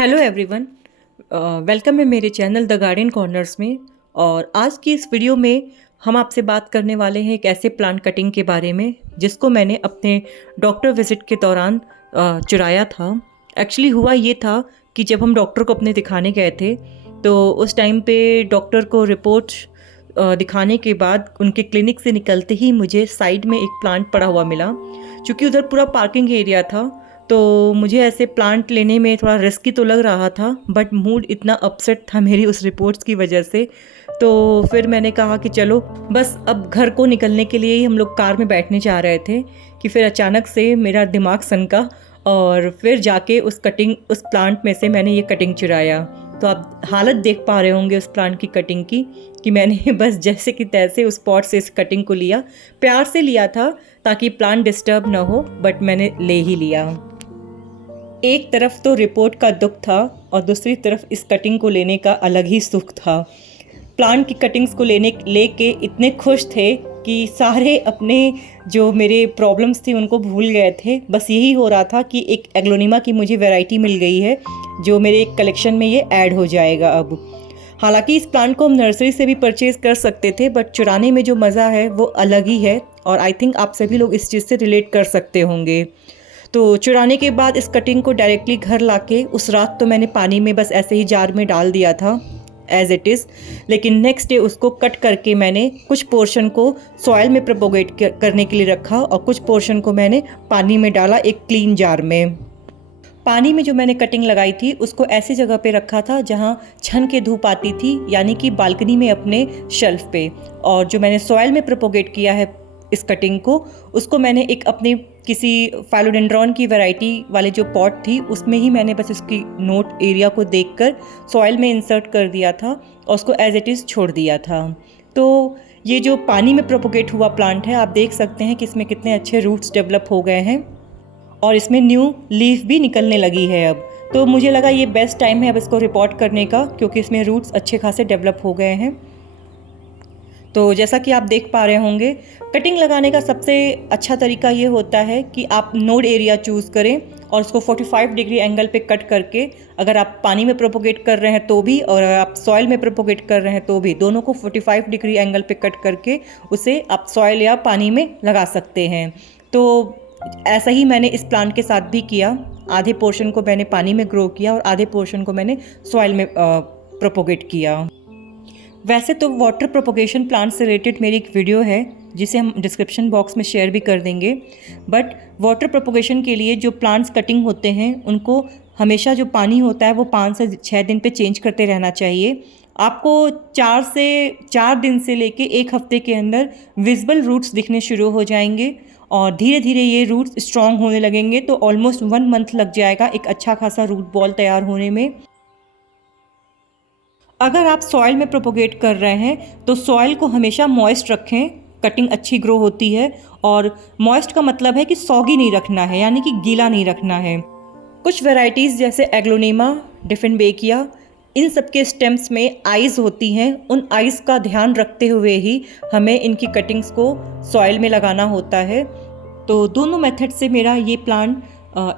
Hello everyone, welcome है मेरे channel the garden corners में। और आज की इस वीडियो में हम आपसे बात करने वाले हैं एक ऐसे प्लांट कटिंग के बारे में जिसको मैंने अपने डॉक्टर विज़िट के दौरान चुराया था। एक्चुअली हुआ ये था कि जब हम डॉक्टर को अपने दिखाने गए थे तो उस टाइम पे डॉक्टर को रिपोर्ट दिखाने के बाद उनके क्लिनिक से निकलते ही मुझे साइड में एक प्लांट पड़ा हुआ मिला। क्योंकि उधर पूरा पार्किंग एरिया था तो मुझे ऐसे प्लांट लेने में थोड़ा रिस्की तो लग रहा था, बट मूड इतना अपसेट था मेरी उस रिपोर्ट्स की वजह से। तो फिर मैंने कहा कि चलो बस अब घर को निकलने के लिए ही हम लोग कार में बैठने जा रहे थे कि फिर अचानक से मेरा दिमाग सनका और फिर जाके उस प्लांट में से मैंने ये कटिंग चुराया। तो आप हालत देख पा रहे होंगे उस प्लांट की कटिंग की कि मैंने बस जैसे कि तैसे उस पॉट से इस कटिंग को लिया, प्यार से लिया था ताकि प्लांट डिस्टर्ब ना हो, बट मैंने ले ही लिया। एक तरफ तो रिपोर्ट का दुख था और दूसरी तरफ इस कटिंग को लेने का अलग ही सुख था। प्लांट की कटिंग्स को लेके इतने खुश थे कि सारे अपने जो मेरे प्रॉब्लम्स थी उनको भूल गए थे। बस यही हो रहा था कि एक एग्लोनिमा की मुझे वैरायटी मिल गई है जो मेरे एक कलेक्शन में ये ऐड हो जाएगा अब। हालांकि इस प्लांट को हम नर्सरी से भी परचेज़ कर सकते थे, बट चुराने में जो मज़ा है वो अलग ही है और आई थिंक आप सभी लोग इस चीज़ से रिलेट कर सकते होंगे। तो चुराने के बाद इस कटिंग को डायरेक्टली घर लाके उस रात तो मैंने पानी में बस ऐसे ही जार में डाल दिया था एज़ इट इज़, लेकिन नेक्स्ट डे उसको कट करके मैंने कुछ पोर्शन को सॉइल में प्रोपोगेट करने के लिए रखा और कुछ पोर्शन को मैंने पानी में डाला एक क्लीन जार में। पानी में जो मैंने कटिंग लगाई थी उसको ऐसी जगह पे रखा था जहाँ छन के धूप आती थी, यानी कि बालकनी में अपने शेल्फ पे। और जो मैंने सॉइल में प्रोपोगेट किया है इस कटिंग को, उसको मैंने एक अपने किसी फाइलोडेंड्रॉन की वैरायटी वाले जो पॉट थी उसमें ही मैंने बस इसकी नोट एरिया को देखकर सॉइल में इंसर्ट कर दिया था और उसको एज इट इज़ छोड़ दिया था। तो ये जो पानी में प्रोपोगेट हुआ प्लांट है, आप देख सकते हैं कि इसमें कितने अच्छे रूट्स डेवलप हो गए हैं और इसमें न्यू लीफ भी निकलने लगी है अब। तो मुझे लगा ये बेस्ट टाइम है अब इसको रिपोर्ट करने का, क्योंकि इसमें रूट्स अच्छे खासे डेवलप हो गए हैं। तो जैसा कि आप देख पा रहे होंगे, कटिंग लगाने का सबसे अच्छा तरीका ये होता है कि आप नोड एरिया चूज़ करें और उसको 45 डिग्री एंगल पे कट करके, अगर आप पानी में प्रोपोगेट कर रहे हैं तो भी और अगर आप सॉइल में प्रोपोगेट कर रहे हैं तो भी, दोनों को 45 डिग्री एंगल पे कट करके उसे आप सॉइल या पानी में लगा सकते हैं। तो ऐसा ही मैंने इस प्लांट के साथ भी किया। आधे पोर्शन को मैंने पानी में ग्रो किया और आधे पोर्शन को मैंने सॉइल में प्रोपोगेट किया। वैसे तो वाटर प्रोपोगेशन प्लांट से रिलेटेड मेरी एक वीडियो है जिसे हम डिस्क्रिप्शन बॉक्स में शेयर भी कर देंगे, बट वाटर प्रोपोगेशन के लिए जो प्लांट्स कटिंग होते हैं उनको हमेशा जो पानी होता है वो 5 से 6 दिन पे चेंज करते रहना चाहिए। आपको 4 दिन से लेके 1 हफ्ते के अंदर विजिबल रूट्स दिखने शुरू हो जाएंगे और धीरे धीरे ये रूट्स स्ट्रॉन्ग होने लगेंगे। तो ऑलमोस्ट 1 मंथ लग जाएगा एक अच्छा खासा रूट बॉल तैयार होने में। अगर आप सॉइल में प्रोपोगेट कर रहे हैं तो सॉइल को हमेशा मॉइस्ट रखें, कटिंग अच्छी ग्रो होती है। और मॉइस्ट का मतलब है कि सॉगी नहीं रखना है, यानी कि गीला नहीं रखना है। कुछ वैरायटीज़ जैसे एग्लोनिमा, डिफिनबेकिया, इन सब के स्टेम्स में आइज़ होती हैं। उन आइज़ का ध्यान रखते हुए ही हमें इनकी कटिंग्स को सॉइल में लगाना होता है। तो दोनों मेथड से मेरा ये प्लांट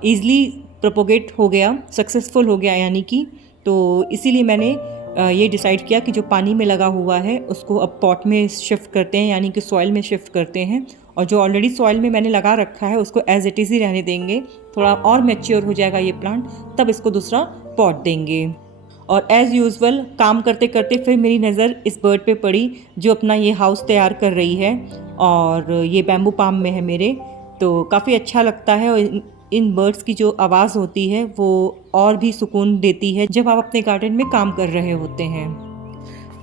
ईज़िली प्रोपोगेट हो गया, सक्सेसफुल हो गया यानी कि। तो इसीलिए मैंने ये डिसाइड किया कि जो पानी में लगा हुआ है उसको अब पॉट में शिफ्ट करते हैं, यानी कि सॉइल में शिफ्ट करते हैं। और जो ऑलरेडी सॉइल में मैंने लगा रखा है उसको एज इट इज़ ही रहने देंगे। थोड़ा और मैच्योर हो जाएगा ये प्लांट, तब इसको दूसरा पॉट देंगे। और एज़ यूजुअल काम करते करते फिर मेरी नज़र इस बर्ड पे पड़ी जो अपना ये हाउस तैयार कर रही है, और ये बैम्बू पाम में है मेरे। तो काफ़ी अच्छा लगता है और इन बर्ड्स की जो आवाज़ होती है वो और भी सुकून देती है जब आप अपने गार्डन में काम कर रहे होते हैं।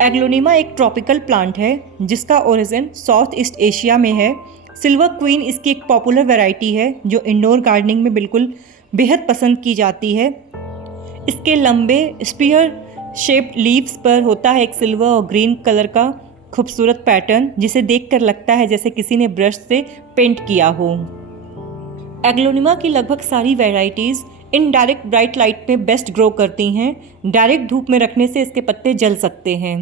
एग्लोनिमा एक ट्रॉपिकल प्लांट है जिसका ओरिजिन साउथ ईस्ट एशिया में है। सिल्वर क्वीन इसकी एक पॉपुलर वैरायटी है जो इंडोर गार्डनिंग में बिल्कुल बेहद पसंद की जाती है। इसके लंबे स्पीयर शेप्ड लीव्स पर होता है एक सिल्वर और ग्रीन कलर का खूबसूरत पैटर्न, जिसे देखकर लगता है जैसे किसी ने ब्रश से पेंट किया हो। एग्लोनिमा की लगभग सारी वैरायटीज़ इनडायरेक्ट ब्राइट लाइट में बेस्ट ग्रो करती हैं। डायरेक्ट धूप में रखने से इसके पत्ते जल सकते हैं।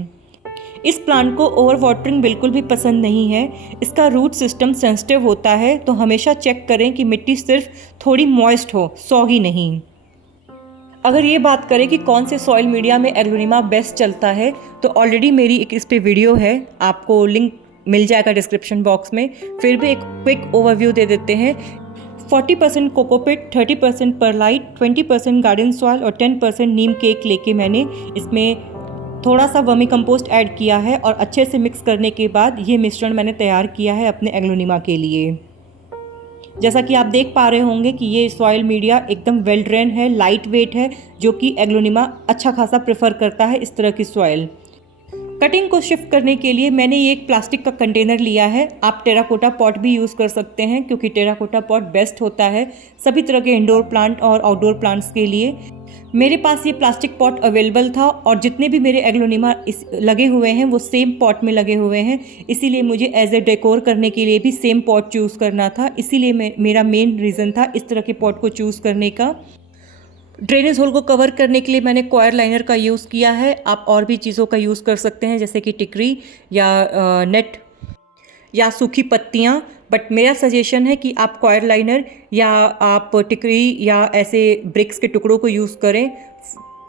इस प्लांट को ओवर वाटरिंग बिल्कुल भी पसंद नहीं है। इसका रूट सिस्टम सेंसिटिव होता है, तो हमेशा चेक करें कि मिट्टी सिर्फ थोड़ी मॉइस्ट हो, सॉगी नहीं। अगर ये बात करें कि कौन से सॉइल मीडिया में एग्लोनिमा बेस्ट चलता है, तो ऑलरेडी मेरी एक इस पे वीडियो है, आपको लिंक मिल जाएगा डिस्क्रिप्शन बॉक्स में। फिर भी एक क्विक ओवरव्यू दे देते हैं। 40% कोकोपिट, 30% परलाइट, 20% गार्डन सॉइल और 10% नीम केक लेके मैंने इसमें थोड़ा सा वर्मी कंपोस्ट ऐड किया है और अच्छे से मिक्स करने के बाद ये मिश्रण मैंने तैयार किया है अपने एग्लोनिमा के लिए। जैसा कि आप देख पा रहे होंगे कि ये सॉइल मीडिया एकदम वेल ड्रेन है, लाइट वेट है, जो कि एग्लोनिमा अच्छा खासा प्रेफर करता है इस तरह की सॉइल। कटिंग को शिफ्ट करने के लिए मैंने ये एक प्लास्टिक का कंटेनर लिया है। आप टेराकोटा पॉट भी यूज़ कर सकते हैं, क्योंकि टेराकोटा पॉट बेस्ट होता है सभी तरह के इंडोर प्लांट और आउटडोर प्लांट्स के लिए। मेरे पास ये प्लास्टिक पॉट अवेलेबल था और जितने भी मेरे एग्लोनिमा लगे हुए हैं वो सेम पॉट में लगे हुए हैं, इसीलिए मुझे एज ए डेकोर करने के लिए भी सेम पॉट चूज़ करना था। इसीलिए मेरा मेन रीज़न था इस तरह के पॉट को चूज़ करने का। ड्रेनेज होल को कवर करने के लिए मैंने कॉयर लाइनर का यूज़ किया है। आप और भी चीज़ों का यूज़ कर सकते हैं, जैसे कि टिकरी या नेट या सूखी पत्तियाँ, बट मेरा सजेशन है कि आप कॉयर लाइनर या आप टिकरी या ऐसे ब्रिक्स के टुकड़ों को यूज़ करें।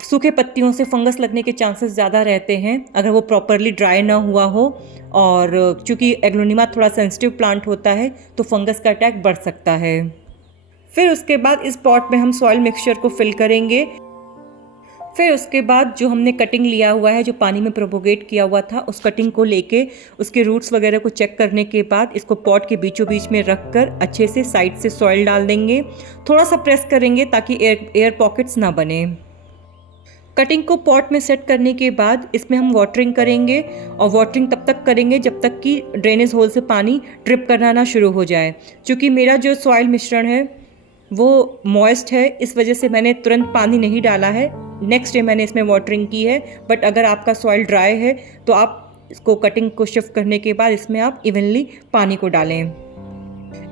सूखे पत्तियों से फंगस लगने के चांसेस ज़्यादा रहते हैं अगर वो प्रॉपरली ड्राई ना हुआ हो, और चूँकि एग्लोनिमा थोड़ा सेंसिटिव प्लांट होता है तो फंगस का अटैक बढ़ सकता है। फिर उसके बाद इस पॉट में हम सॉइल मिक्सचर को फिल करेंगे। फिर उसके बाद जो हमने कटिंग लिया हुआ है, जो पानी में प्रोपोगेट किया हुआ था, उस कटिंग को लेके उसके रूट्स वगैरह को चेक करने के बाद इसको पॉट के बीचों बीच में रख कर अच्छे से साइड से सॉइल डाल देंगे। थोड़ा सा प्रेस करेंगे ताकि एयर पॉकेट्स ना बने। कटिंग को पॉट में सेट करने के बाद इसमें हम वाटरिंग करेंगे, और वाटरिंग तब तक करेंगे जब तक कि ड्रेनेज होल से पानी ड्रिप करना ना शुरू हो जाए। क्योंकि मेरा जो सॉइल मिश्रण है वो मॉइस्ट है, इस वजह से मैंने तुरंत पानी नहीं डाला है। नेक्स्ट डे मैंने इसमें वाटरिंग की है। बट अगर आपका सॉइल ड्राई है तो आप इसको कटिंग को शिफ्ट करने के बाद इसमें आप इवनली पानी को डालें।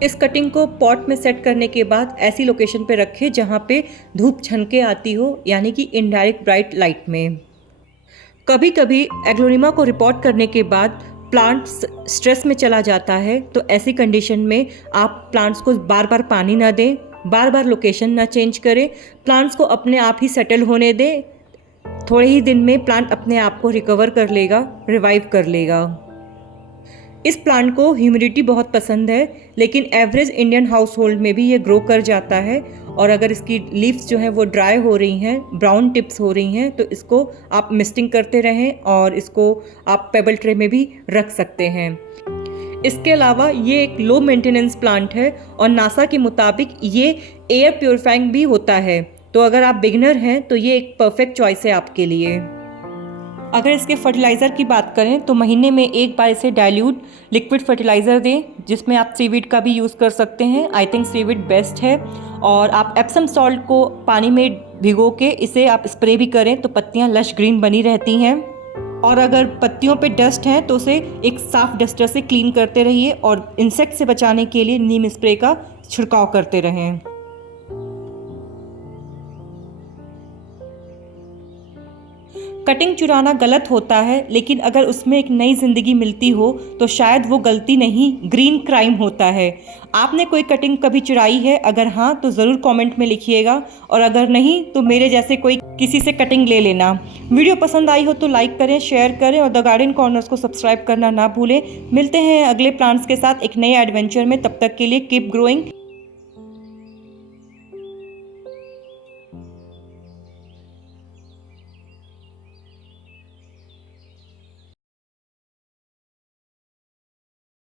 इस कटिंग को पॉट में सेट करने के बाद ऐसी लोकेशन पे रखें जहाँ पे धूप छनके आती हो, यानी कि इनडायरेक्ट ब्राइट लाइट में। कभी कभी एग्लोनिमा को रिपोर्ट करने के बाद प्लांट स्ट्रेस में चला जाता है, तो ऐसी कंडीशन में आप प्लांट्स को बार बार पानी ना दें, बार बार लोकेशन ना चेंज करें। प्लांट्स को अपने आप ही सेटल होने दें। थोड़े ही दिन में प्लांट अपने आप को रिकवर कर लेगा, रिवाइव कर लेगा। इस प्लांट को ह्यूमिडिटी बहुत पसंद है, लेकिन एवरेज इंडियन हाउस होल्ड में भी ये ग्रो कर जाता है। और अगर इसकी लीव्स जो हैं वो ड्राई हो रही हैं, ब्राउन टिप्स हो रही हैं, तो इसको आप मिस्टिंग करते रहें और इसको आप पेबल ट्रे में भी रख सकते हैं। इसके अलावा ये एक लो मेंटेनेंस प्लांट है और नासा के मुताबिक ये एयर प्योरीफाइंग भी होता है। तो अगर आप बिगिनर हैं तो ये एक परफेक्ट चॉइस है आपके लिए। अगर इसके फर्टिलाइज़र की बात करें तो महीने में एक बार इसे डाइल्यूट लिक्विड फर्टिलाइज़र दें, जिसमें आप सीवीड का भी यूज़ कर सकते हैं। आई थिंक सीवीड बेस्ट है। और आप एप्सम सॉल्ट को पानी में भिगो के इसे आप स्प्रे भी करें तो पत्तियाँ लश ग्रीन बनी रहती हैं। और अगर पत्तियों पे डस्ट है तो उसे एक साफ डस्टर से क्लीन करते रहिए, और इंसेक्ट से बचाने के लिए नीम स्प्रे का छिड़काव करते रहें। कटिंग चुराना गलत होता है, लेकिन अगर उसमें एक नई ज़िंदगी मिलती हो तो शायद वो गलती नहीं, ग्रीन क्राइम होता है। आपने कोई कटिंग कभी चुराई है? अगर हाँ तो ज़रूर कमेंट में लिखिएगा, और अगर नहीं तो मेरे जैसे कोई किसी से कटिंग ले लेना। वीडियो पसंद आई हो तो लाइक करें, शेयर करें और द गार्डन कॉर्नर्स को सब्सक्राइब करना ना भूलें। मिलते हैं अगले प्लांट्स के साथ एक नए एडवेंचर में। तब तक के लिए कीप ग्रोइंग,